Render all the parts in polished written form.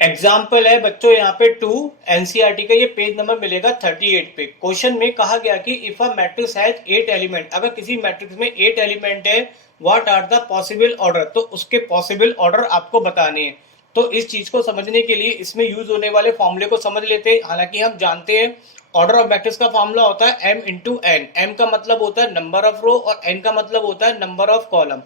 Example है बच्चों यहाँ पे 2 एनसीईआरटी का ये पेज नंबर मिलेगा 38 पे। क्वेश्चन में कहा गया कि if a matrix has 8 element, अगर किसी मैट्रिक्स में 8 एलिमेंट है, what are the possible order, तो उसके पॉसिबल ऑर्डर आपको बताने हैं। तो इस चीज को समझने के लिए इसमें यूज होने वाले फॉर्मूले को समझ लेते हैं। हालांकि हम जानते हैं ऑर्डर ऑफ मैट्रिक्स का फॉर्मूला होता है m इंटू एन। एम का मतलब होता है नंबर ऑफ रो और n का मतलब होता है नंबर ऑफ कॉलम।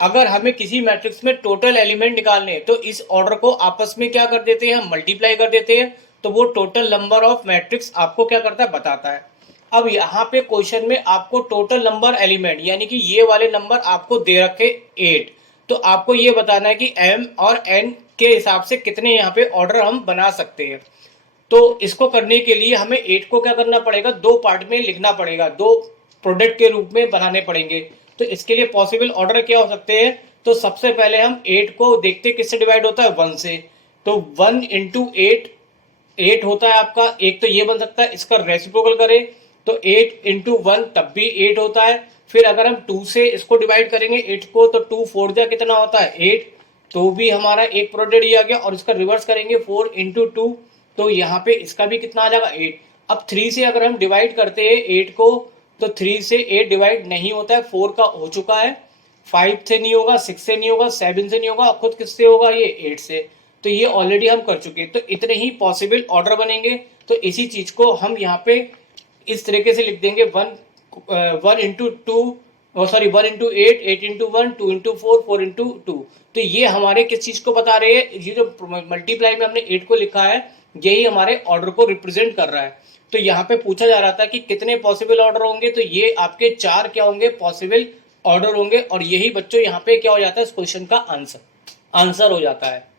अगर हमें किसी मैट्रिक्स में टोटल एलिमेंट निकालने हैं तो इस ऑर्डर को आपस में क्या कर देते हैं, हम मल्टीप्लाई कर देते हैं, तो वो टोटल नंबर ऑफ मैट्रिक्स आपको क्या करता है, बताता है। अब यहाँ पे क्वेश्चन में आपको टोटल नंबर एलिमेंट यानी कि ये वाले नंबर आपको दे रखे 8, तो आपको ये बताना है कि m और n के हिसाब से कितने यहाँ पे ऑर्डर हम बना सकते हैं। तो इसको करने के लिए हमें 8 को क्या करना पड़ेगा, दो पार्ट में लिखना पड़ेगा, दो प्रोडक्ट के रूप में बनाने पड़ेंगे। तो इसके लिए पॉसिबल ऑर्डर क्या हो सकते हैं, तो सबसे पहले हम 8 को देखते किससे डिवाइड होता है, 1 से। तो 1 इंटू 8 होता है आपका, एक तो ये बन सकता है, इसका रेसिप्रोकल करें तो 8 इंटू 1 तब भी 8 होता है। फिर अगर हम 2 से इसको डिवाइड करेंगे 8 को, तो 2 4 जा कितना होता है 8, तो भी हमारा एक प्रोडक्ट ही आ गया। और इसका रिवर्स करेंगे 4 इंटू 2, तो यहाँ पे इसका भी कितना आ जाएगा 8। अब 3 से अगर हम डिवाइड करते हैं 8 को, तो 3 से 8 डिवाइड नहीं होता है, 4 का हो चुका है, 5 से नहीं होगा, 6 से नहीं होगा, 7 से नहीं होगा, खुद किससे होगा, ये 8 से। तो ये ऑलरेडी हम कर चुके हैं। तो इतने ही पॉसिबल ऑर्डर बनेंगे। तो इसी चीज को हम यहाँ पे इस तरीके से लिख देंगे, 1 into 2, sorry 1 into 8, 8 into 1, 2 into 4, 4 into 2। तो ये हमारे किस चीज को बता रहे हैं, ये जो मल्टीप्लाई में हमने 8 को लिखा है यही हमारे ऑर्डर को रिप्रेजेंट कर रहा है। तो यहाँ पे पूछा जा रहा था कि कितने पॉसिबल ऑर्डर होंगे, तो ये आपके 4 क्या होंगे, पॉसिबल ऑर्डर होंगे। और यही बच्चों यहाँ पे क्या हो जाता है, इस क्वेश्चन का आंसर हो जाता है।